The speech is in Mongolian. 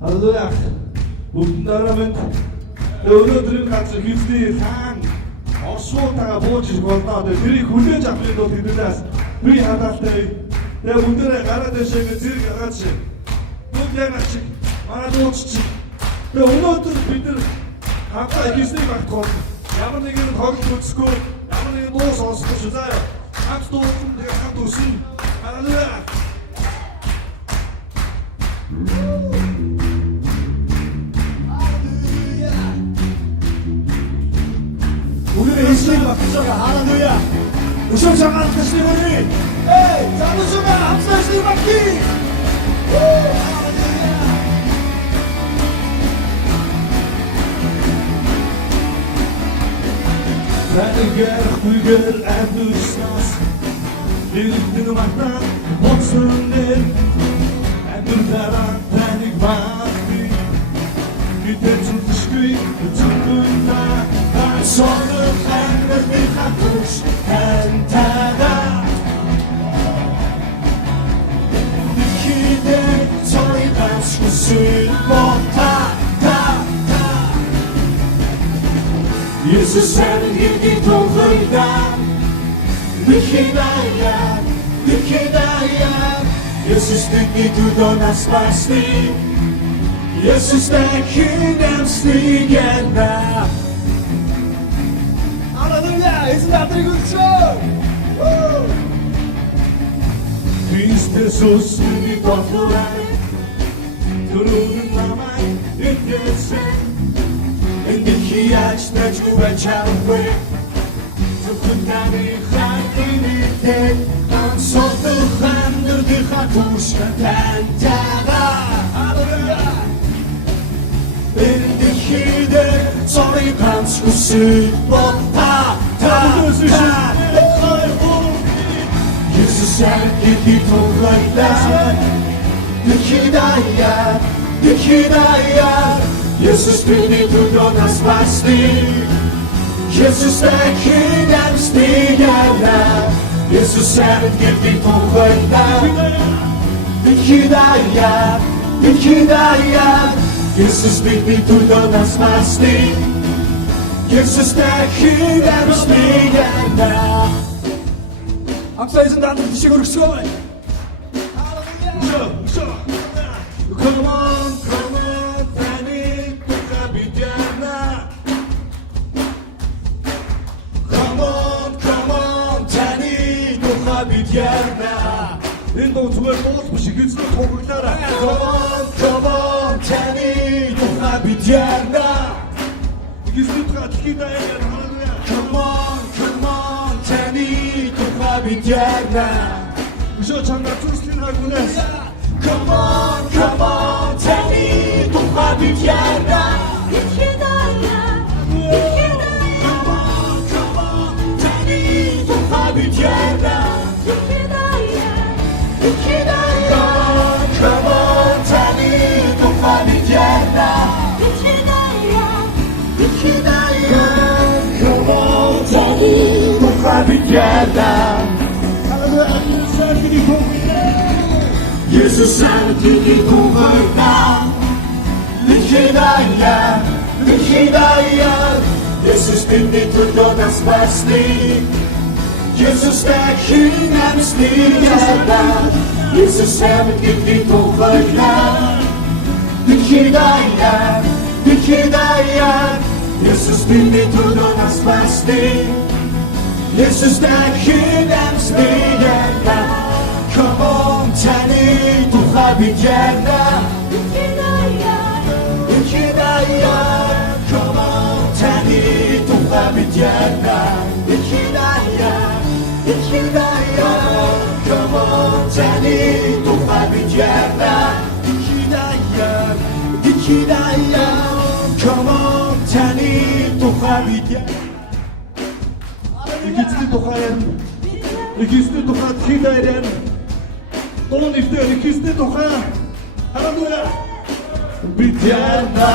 Halleluja. Бүгдээрээ өнөөдрийн газар хөвсний сан осуутаа бууж болно. Тэрийг хүлээж авахын тулд хэдүүлээс би хадгалтай. Тэгээ бүгдээрээ гараа дэшээ зэрэг агаад шиг. Бүгдээрээ шиг манай дууч шиг. Тэгээ өнөөдөр бид нар хамтаа хөвсний багт гол ямар нэгэн тоглолт үзэхгүй, ямар нэгэн дуу сонсохгүй заяа. Хамт дуусан тэгээ хамт үсэн. Халleluja. 우리는 예수님 앞에서가 할렐루야 우성장한 하시는 우리 에이 자부수가 앞서시는 받기 Tänker skygger ändusnas Liten vattna Boxunder Ändurdaran Tänig vakti Gitter tutuşkuy Tutkunta Sonun änder bir katuş Hentada Dikide Soydan Skusul Botta Jesus sen gidit tåghöjdan Dikidaya Jesus gidit udonas pasti Jesus täkinem stigenda 할렐루야 예수 나들이 그쵸 Kristus gidit tåghöjdan Turun namay Ytgelsen Endikiyach na chubachawe Tukundani khatinite An sotu khandur di khatush Tantaga Halleluja Endikide Sorry kans usul Botta Jesus er gidit tåghöjdan Dikidaya Jesus gidit udonas pasti Jesus täkinem stigenda Jesus är gidit tåghöjdan Dikidaya Jesus gidit udonas pasti Jesus täkinem stigenda 앞서에서 나들이 드시고 그쵸 Come on, Danny, toca bidiana. Come on, Danny, toca bidiana. Энэ дуу зүгээр дуулах биш эзний тоглолтоор. Come on, Danny, toca bidiana. Эзний тохиолдолтой халleluja. Come on, Danny, toca bidiana. Өшөө чанга зүрхлэн хагнаас. Come on, Danny, toca bidiana. Come on, Danny, toca bidiana. Come on, Danny, toca bidiana. Come on, Danny, toca bidiana. Jesus är gidit tåghöjdan Dikidaya Jesus gidit udonas pasti Jesus täkinem stigenda Jesus är gidit tåghöjdan Dikidaya Jesus gidit udonas pasti Jesus täkinem stigenda Come on, Danny, toca bidiana. Dikidaya. Come on, Danny, toca bidiana. Dikidaya. Come on, Danny, toca bidiana. Dikidaya. Come on, Danny, toca bidiana. İkisi toka Dikidaya. Onun iftihar ikisini toka. Halleluja. Bidiana.